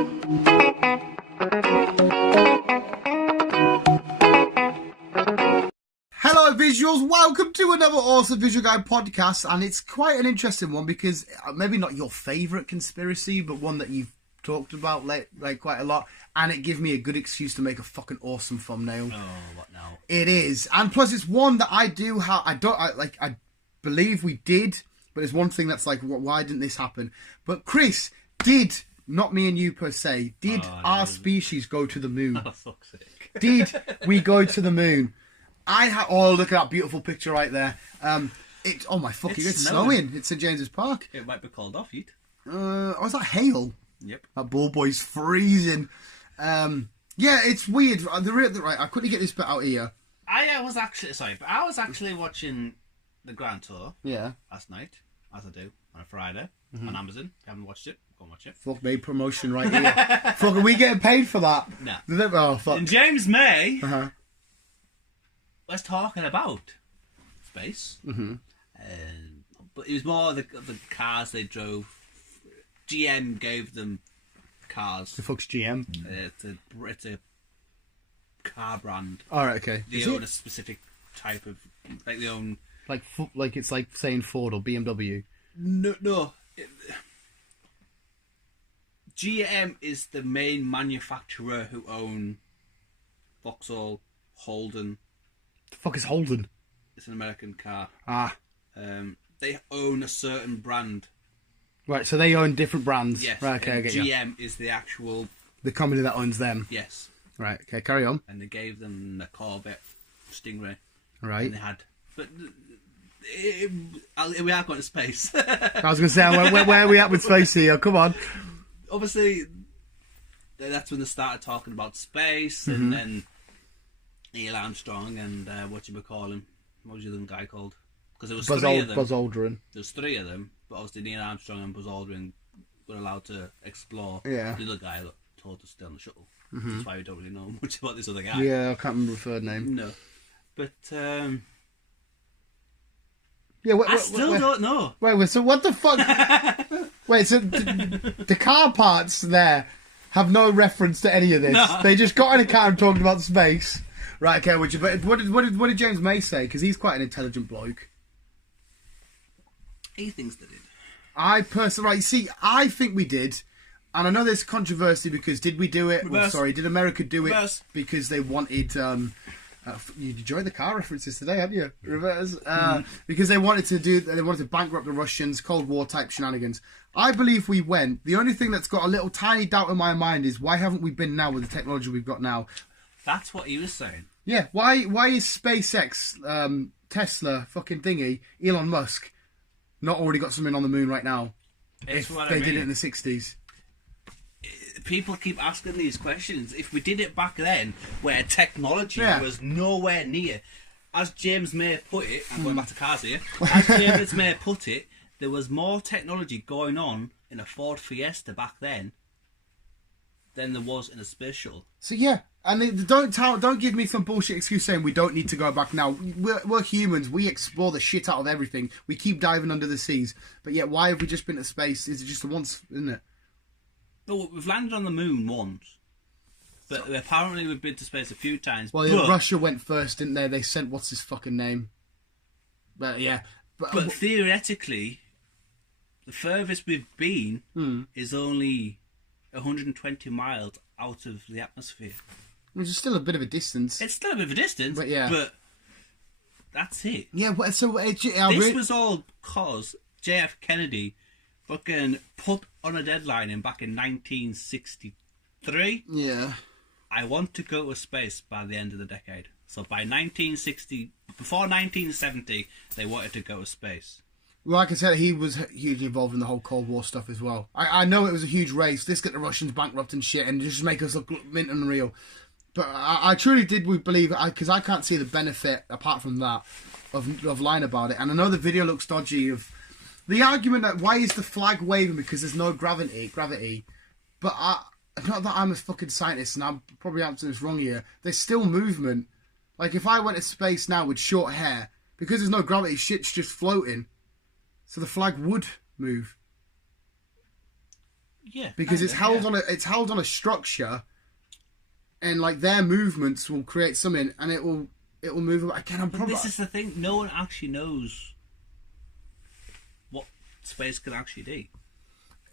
Hello visuals, welcome to another awesome Visual Guy podcast, and it's quite an interesting one because maybe not your favourite conspiracy, but one that you've talked about like quite a lot, and it gives me a good excuse to make a fucking awesome thumbnail. Oh, what now? It is, and plus it's one that I do have. I believe we did, but there's one thing that's like, why didn't this happen? But Chris did, not me and you per se, did our species go to the moon? Oh, fuck's sake! Did we go to the moon? Oh, look at that beautiful picture right there. Oh my fucking, it's snowing. It's St James's Park. It might be called off, Heat. Was that hail? Yep. That ball boy's freezing. Yeah, it's weird. Right, I couldn't get this bit out here. I was actually watching the Grand Tour. Yeah. Last night, as I do on a Friday on Amazon. If you haven't watched it, go and watch it. Fuck me, promotion right here. Fuck, are we getting paid for that? No. Oh fuck. And James May was talking about space. But it was more the cars they drove. GM gave them cars. The fuck's GM? It's a car brand. Alright, okay. They own a specific type of... Like, they own... Like it's like saying Ford or BMW. No. GM is the main manufacturer who own Vauxhall, Holden. The fuck is Holden? It's an American car. They own a certain brand. Right, so they own different brands. Yes. Right, okay, I get you. GM is the actual... The company that owns them. Yes. Right, okay, carry on. And they gave them a Corvette Stingray. Right. And they had... But we are going to space. I was going to say, where are we at with space here? Come on. Obviously, that's when they started talking about space, and then Neil Armstrong and what was the other guy called? Because there was three of them. Buzz Aldrin. There's three of them, but obviously Neil Armstrong and Buzz Aldrin were allowed to explore. Yeah. The other guy got told to stay on the shuttle. That's why we don't really know much about this other guy. Yeah, I can't remember the third name. No, but yeah, I still don't know. Wait, so what the fuck? Wait, so the car parts there have no reference to any of this. No. They just got in a car and talked about space. Right, okay, but what did James May say? Because he's quite an intelligent bloke. He thinks they did. I personally, I think we did. And I know there's controversy because did we do it? Well, sorry, did America do it because they wanted... you enjoyed the car references today, haven't you? Reverse. Because they wanted to bankrupt the Russians, Cold War type shenanigans. I believe we went. The only thing that's got a little tiny doubt in my mind is why haven't we been now with the technology we've got now? That's what he was saying. Yeah, why is SpaceX, Tesla, fucking thingy, Elon Musk, not already got something on the moon right now? If they did it in the 60s. People keep asking these questions. If we did it back then, where technology was nowhere near, as James May put it, I'm going back to cars here, as James May put it, there was more technology going on in a Ford Fiesta back then than there was in a space shuttle. So yeah, and don't give me some bullshit excuse saying we don't need to go back now. We're humans. We explore the shit out of everything. We keep diving under the seas. But yet, why have we just been to space? Is it just the once, isn't it? Well, we've landed on the moon once, but apparently we've been to space a few times. Well, Russia went first, didn't they? They sent what's his fucking name? But yeah, but theoretically, the furthest we've been is only 120 miles out of the atmosphere. Which is still a bit of a distance. It's still a bit of a distance, but that's it. Yeah, so this was all because JF Kennedy fucking put on a deadline back in 1963. Yeah. I want to go to space by the end of the decade. So by 1960, before 1970, they wanted to go to space. Like I said, he was hugely involved in the whole Cold War stuff as well. I know it was a huge race. Let's get the Russians bankrupt and shit and just make us look mint and real. But I truly did believe, because I can't see the benefit, apart from that, of lying about it. And I know the video looks dodgy of... The argument that why is the flag waving because there's no gravity, but not that I'm a fucking scientist and I'm probably answering this wrong here. There's still movement. Like if I went to space now with short hair, because there's no gravity, shit's just floating. So the flag would move. Yeah. Because it's held on a structure, and like their movements will create something, and it will move again. This is the thing. No one actually knows what space can actually do.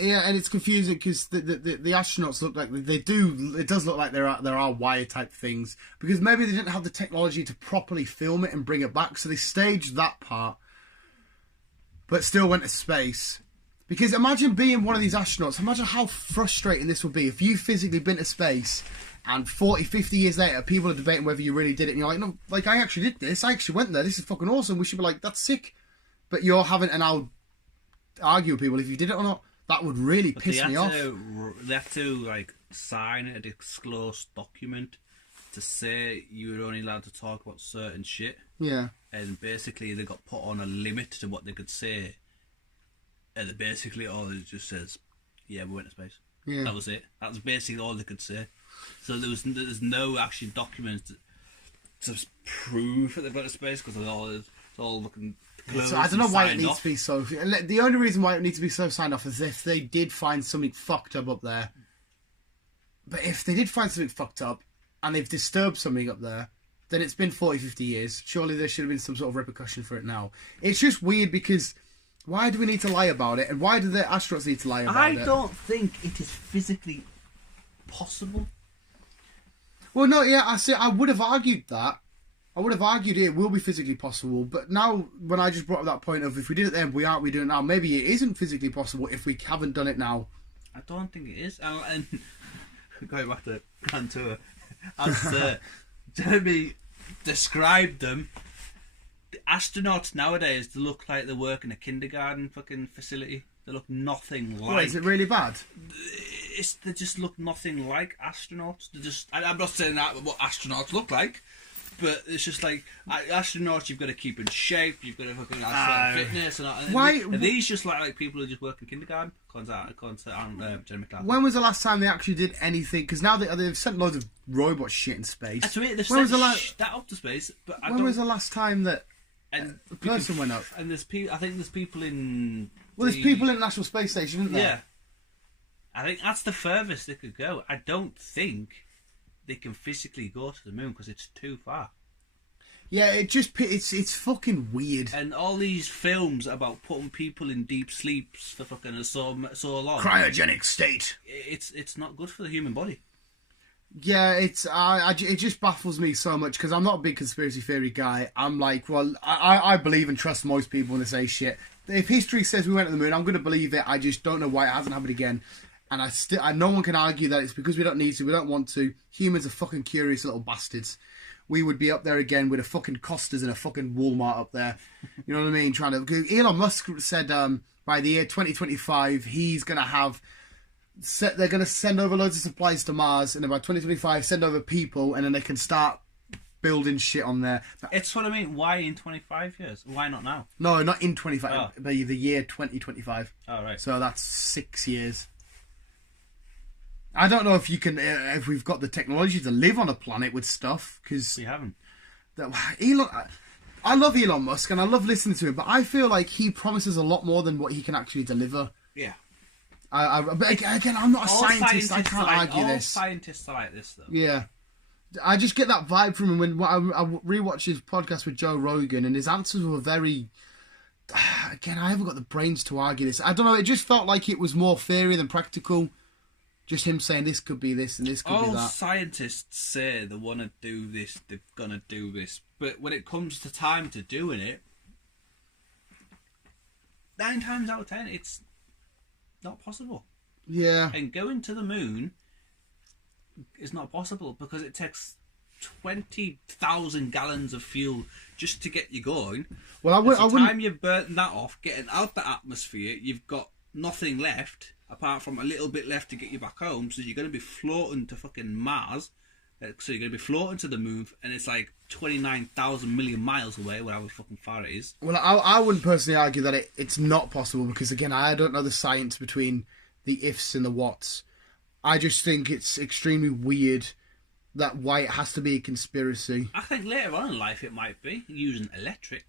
Yeah, and it's confusing because the astronauts look like they do. It does look like there are wire type things because maybe they didn't have the technology to properly film it and bring it back, so they staged that part, but still went to space. Because imagine being one of these astronauts. Imagine how frustrating this would be if you physically been to space and 40, 50 years later, people are debating whether you really did it. And you're like, no, like, I actually did this. I actually went there. This is fucking awesome. We should be like, that's sick. But you're having to now argue with people if you did it or not. That would really piss me off. They have to, like, sign a disclosed document to say you were only allowed to talk about certain shit. Yeah. And basically they got put on a limit to what they could say. And basically all it just says, yeah, we went to space. Yeah. That was it. That was basically all they could say. So there's no actual documents to prove that they've got to space because it's all looking closed. So I don't know why it needs off. to be so. The only reason why it needs to be so signed off is if they did find something fucked up there. But if they did find something fucked up and they've disturbed something up there, then it's been 40, 50 years. Surely there should have been some sort of repercussion for it now. It's just weird because why do we need to lie about it? And why do the astronauts need to lie about it? I don't think it is physically possible. Well, no, yeah, I would have argued that. I would have argued it will be physically possible, but now when I just brought up that point of if we did it then, we doing it now, maybe it isn't physically possible if we haven't done it now. I don't think it is. And going back to Grand Tour, as Jeremy described them, the astronauts nowadays, they look like they work in a kindergarten fucking facility. They look nothing like... What, is it really bad? They just look nothing like astronauts. I'm not saying that what astronauts look like, but it's just like astronauts. You've got to keep in shape. You've got to fucking have fitness. And why? Are these just like people who just work in kindergarten? Jeremy Clark. When was the last time they actually did anything? Because now they've sent loads of robot shit in space. That's right. They've when was sent that up to space. But when was the last time that a person went up? And there's people. I think there's people in. Well, there's people in the National Space Station, isn't there? Yeah. I think that's the furthest they could go. I don't think they can physically go to the moon because it's too far. Yeah, it's fucking weird. And all these films about putting people in deep sleeps for fucking so long. Cryogenic state. It's not good for the human body. Yeah, it just baffles me so much because I'm not a big conspiracy theory guy. I'm like, well, I believe and trust most people when they say shit. If history says we went to the moon, I'm going to believe it. I just don't know why it hasn't happened again. And no one can argue that it's because we don't need to, we don't want to. Humans are fucking curious little bastards. We would be up there again with a fucking Costas and a fucking Walmart up there. You know what I mean? Elon Musk said by the year 2025 he's going to have. They're going to send over loads of supplies to Mars, and by 2025 send over people, and then they can start building shit on there. It's what I mean. Why in 25 years? Why not now? No, not in 25. By the year 2025. Oh, right. So that's 6 years. I don't know if you can, if we've got the technology to live on a planet with stuff, because we haven't. I love Elon Musk and I love listening to him, but I feel like he promises a lot more than what he can actually deliver. Yeah. But again, I'm not a scientist. I can't argue this. All scientists are like this, though. Yeah. I just get that vibe from him when I rewatched his podcast with Joe Rogan, and his answers were very. Again, I haven't got the brains to argue this. I don't know. It just felt like it was more theory than practical. Just him saying this could be this and this could be that. All scientists say they want to do this, they're going to do this. But when it comes to time to doing it, 9 times out of 10, it's not possible. Yeah. And going to the moon is not possible because it takes 20,000 gallons of fuel just to get you going. Well, by the time you've burnt that off, getting out the atmosphere, you've got nothing left. Apart from a little bit left to get you back home, so you're going to be floating to fucking Mars. So you're going to be floating to the moon, and it's like 29,000 million miles away, whatever fucking far it is. Well, I wouldn't personally argue that it's not possible, because again, I don't know the science between the ifs and the whats. I just think it's extremely weird that why it has to be a conspiracy. I think later on in life it might be, using electric.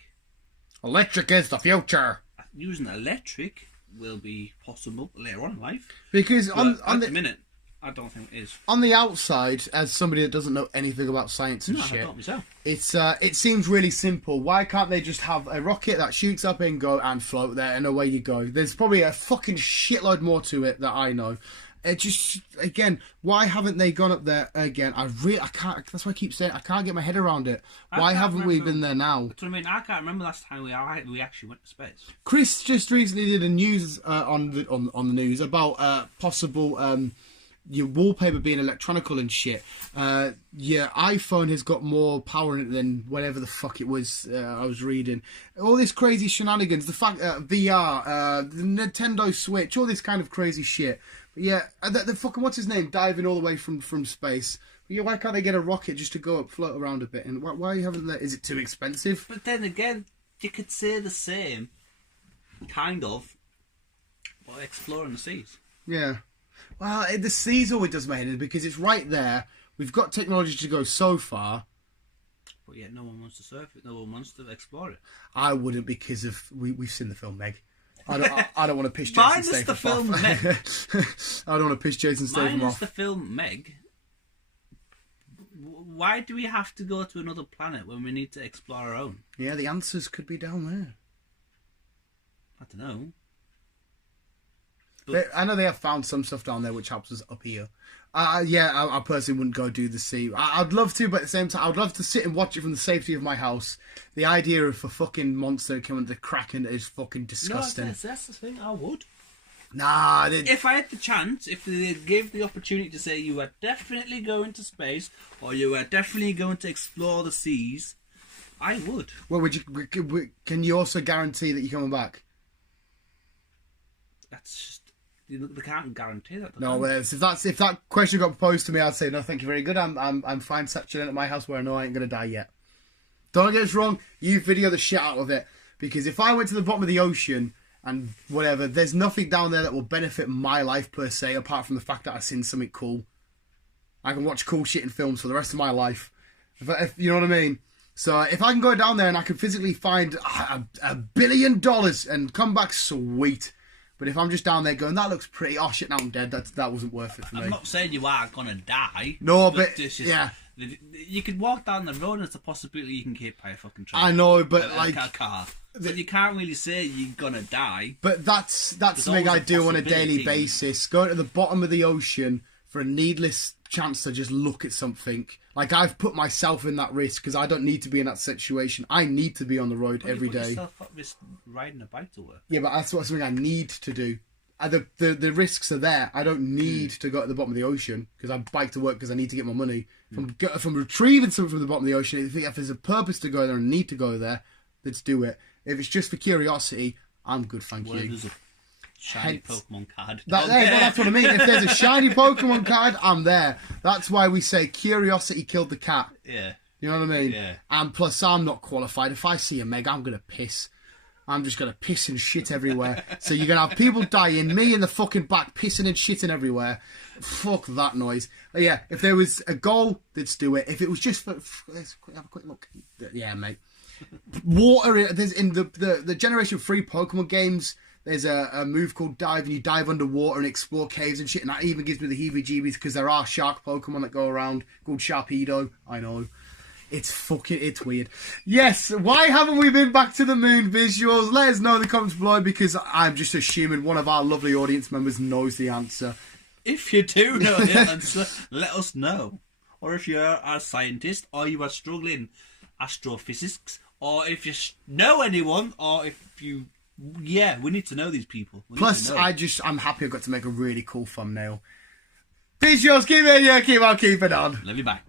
Electric is the future! Using electric... will be possible later on in life. Because on at the the minute, I don't think it is. On the outside, as somebody that doesn't know anything about science and shit, I don't myself. it seems really simple. Why can't they just have a rocket that shoots up and go and float there and away you go? There's probably a fucking shitload more to it that I know. It just, again, why haven't they gone up there again? I can't. That's why I keep saying I can't get my head around it. Why haven't we been there now? That's what I mean. I can't remember last time we actually went to space. Chris just recently did a news on the news about possible. Your wallpaper being electronical and shit. Your iPhone has got more power in it than whatever the fuck it was I was reading. All this crazy shenanigans. The fact VR, the Nintendo Switch, all this kind of crazy shit. But yeah, the fucking what's his name diving all the way from space. But yeah, why can't they get a rocket just to go up, float around a bit? And why haven't they? Is it too expensive? But then again, you could say the same, kind of, by exploring the seas. Yeah. Well, the seas always does my head in because it's right there. We've got technology to go so far. But yet no one wants to surf it. No one wants to explore it. I wouldn't because of we've seen the film Meg. I don't want to piss Jason Minus Statham the film off. Meg. I don't want to piss Jason Statham Minus off. the film Meg. Why do we have to go to another planet when we need to explore our own? Yeah, the answers could be down there. I don't know. I know they have found some stuff down there which helps us up here. I personally wouldn't go do the sea. I'd love to, but at the same time, I'd love to sit and watch it from the safety of my house. The idea of a fucking monster coming to Kraken is fucking disgusting. No, that's the thing. I would. Nah. If I had the chance, if they gave the opportunity to say you are definitely going to space or you are definitely going to explore the seas, I would. Well, can you also guarantee that you're coming back? That's just... They can't guarantee that. No, if that question got posed to me, I'd say no, thank you very good. I'm fine chilling at my house where I know I ain't gonna die yet. Don't get us wrong, you video the shit out of it because if I went to the bottom of the ocean and whatever, there's nothing down there that will benefit my life per se, apart from the fact that I've seen something cool. I can watch cool shit in films for the rest of my life. If you know what I mean. So if I can go down there and I can physically find $1 billion and come back, sweet. But if I'm just down there going, that looks pretty, oh shit, now I'm dead, that wasn't worth it for me. I'm not saying you are going to die. No, but yeah. You could walk down the road and it's a possibility you can get by a fucking train. I know, but like... a car. So you can't really say you're going to die. But that's something I do on a daily basis. Go to the bottom of the ocean for a needless chance to just look at something. Like, I've put myself in that risk because I don't need to be in that situation. I need to be on the road every day. You put yourself at risk riding a bike to work. Yeah, but that's something I need to do. The risks are there. I don't need to go to the bottom of the ocean because I bike to work because I need to get my money. From retrieving something from the bottom of the ocean, if there's a purpose to go there and need to go there, let's do it. If it's just for curiosity, I'm good, thank you. There's a shiny Pokemon card. That's what I mean. If there's a shiny Pokemon card, I'm there. That's why we say curiosity killed the cat. Yeah. You know what I mean? Yeah. And plus, I'm not qualified. If I see a Meg, I'm going to piss. I'm just going to piss and shit everywhere. So you're going to have people dying, me in the fucking back pissing and shitting everywhere. Fuck that noise. But yeah, if there was a goal, let's do it. If it was just for... Let's have a quick look. Yeah, mate. Water, there's in the Generation 3 Pokemon games, there's a move called Dive, and you dive underwater and explore caves and shit, and that even gives me the heebie-jeebies because there are shark Pokemon that go around called Sharpedo. I know. It's weird. Yes, why haven't we been back to the moon visuals? Let us know in the comments below because I'm just assuming one of our lovely audience members knows the answer. If you do know the answer, let us know. Or if you're a scientist, or you are struggling astrophysics, or if you know anyone, or if you... Yeah, we need to know these people. Plus, I'm happy I got to make a really cool thumbnail. Visuals, keep on keeping on. Love you back.